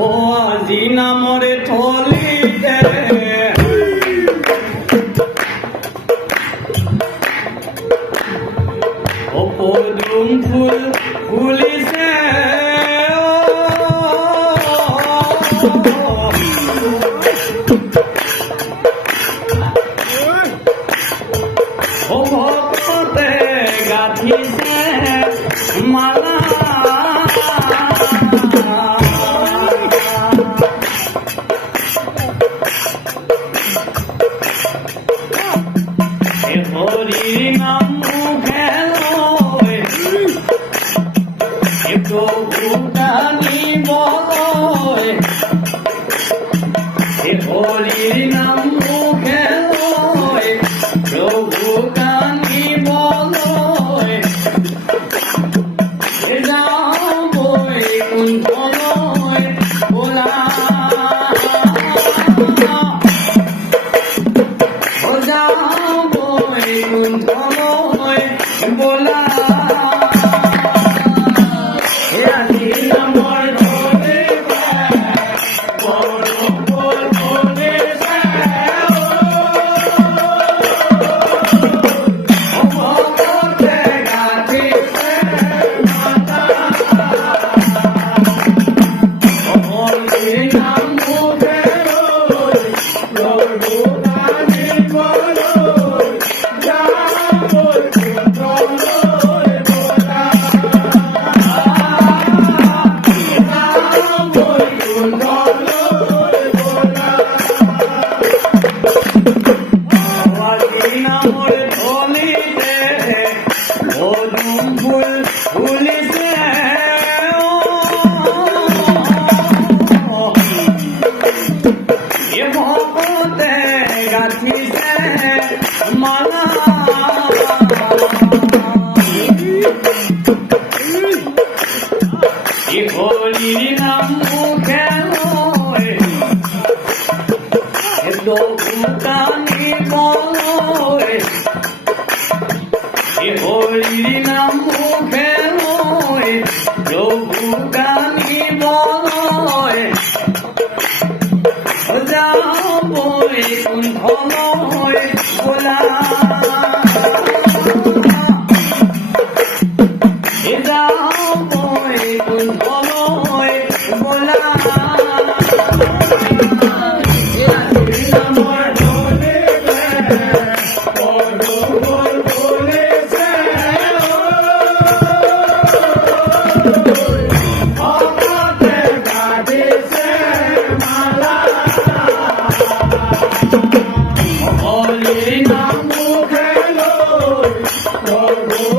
ও আজি নামরে থলিতে ও পদুম ফুল ফুলিছে ও ভক্তে গাথিছে মালা হরি নাম মুখে লয় প্রভু গানি বলয় হরি নাম মুখে লয় প্রভু গানি বলয় রাম বৈকুণ্ঠ লয় ওলা बोला माला हरि नाम मुखे लय प्रभु गानी बलय हरि नाम मुखे लय प्रभु गानी बलय राम बैकुण्ठ लय बोला राम बैकुण्ठ लय बोला हरि नाम मुखे लय प्रभु